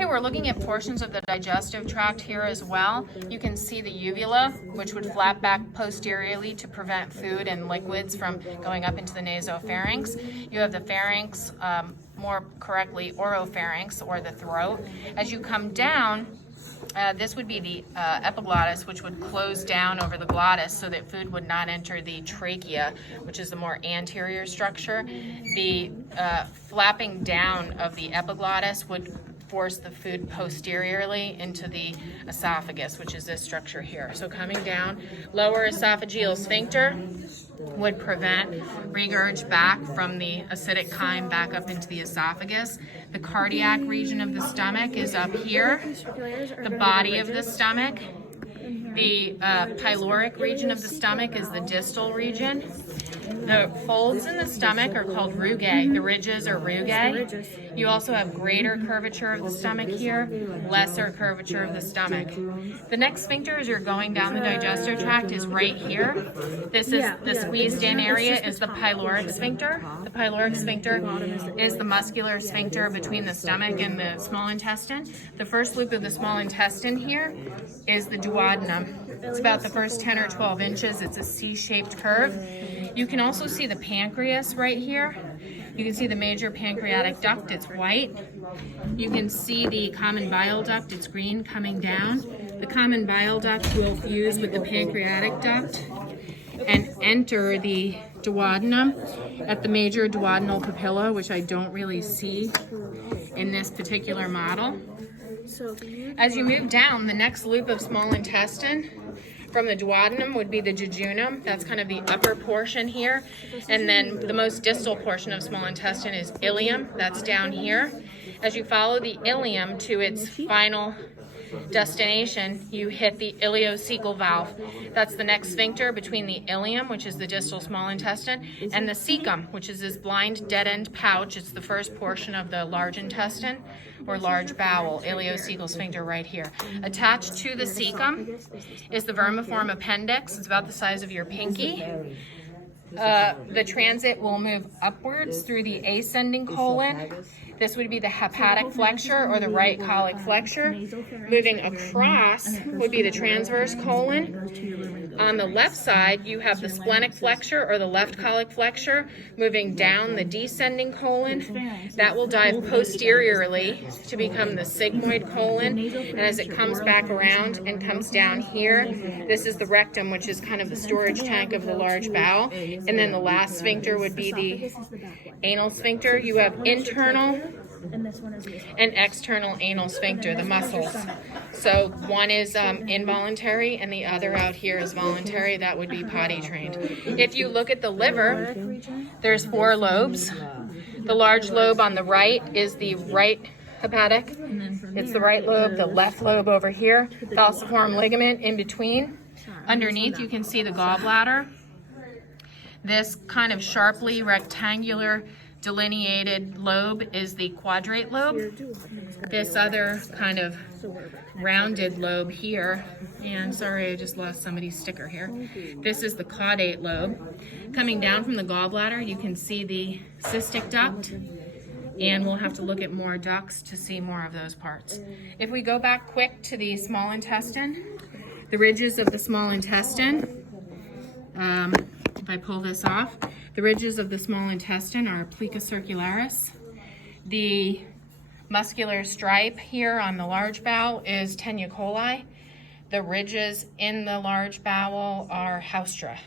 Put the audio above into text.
Okay, we're looking at portions of the digestive tract here as well. You can see the uvula, which would flap back posteriorly to prevent food and liquids from going up into the nasopharynx. You have the pharynx, more correctly oropharynx, or the throat. As you come down, this would be the epiglottis, which would close down over the glottis so that food would not enter the trachea, which is the more anterior structure. The flapping down of the epiglottis would force the food posteriorly into the esophagus, which is this structure here. So coming down, lower esophageal sphincter would prevent regurg back from the acidic chyme back up into the esophagus. The cardiac region of the stomach is up here. The body of the stomach. The pyloric region of the stomach is the distal region. The folds in the stomach are called rugae. The ridges are rugae. You also have greater curvature of the stomach here, lesser curvature of the stomach. The next sphincter as you're going down the digestive tract is right here. This is the squeezed in area is the pyloric sphincter. The pyloric sphincter is the muscular sphincter between the stomach and the small intestine. The first loop of the small intestine here is the duodenum. It's about the first 10 or 12 inches. It's a C-shaped curve. You can also see the pancreas right here. You can see the major pancreatic duct, it's white. You can see the common bile duct, it's green coming down. The common bile duct will fuse with the pancreatic duct and enter the duodenum at the major duodenal papilla, which I don't really see in this particular model. As you move down, the next loop of small intestine from the duodenum would be the jejunum. That's kind of the upper portion here. And then the most distal portion of small intestine is ileum. That's down here. As you follow the ileum to its final destination, you hit the ileocecal valve. That's the next sphincter between the ileum, which is the distal small intestine, and the cecum, which is this blind dead-end pouch. It's the first portion of the large intestine or large bowel, ileocecal sphincter right here. Attached to the cecum is the vermiform appendix. It's about the size of your pinky. The transit will move upwards through the ascending colon. This would be the hepatic flexure or the right colic flexure. Moving across would be the transverse colon. On the left side, you have the splenic flexure or the left colic flexure. Moving down the descending colon, that will dive posteriorly to become the sigmoid colon. And as it comes back around and comes down here, this is the rectum, which is kind of the storage tank of the large bowel. And then the last sphincter would be the anal sphincter. You have internal and external anal sphincter, the muscles. So one is involuntary and the other out here is voluntary. That would be potty trained. If you look at the liver, there's 4 lobes. The large lobe on the right is the right hepatic. It's the right lobe, the left lobe over here, falciform ligament in between. Underneath you can see the gallbladder. This kind of sharply rectangular delineated lobe is the quadrate lobe. This other kind of rounded lobe here, and sorry I just lost somebody's sticker here. This is the caudate lobe. Coming down from the gallbladder you can see the cystic duct, and we'll have to look at more ducts to see more of those parts. If we go back quick to the small intestine, the ridges of the small intestine, if I pull this off, the ridges of the small intestine are plica circularis. The muscular stripe here on the large bowel is teniacoli. The ridges in the large bowel are haustra.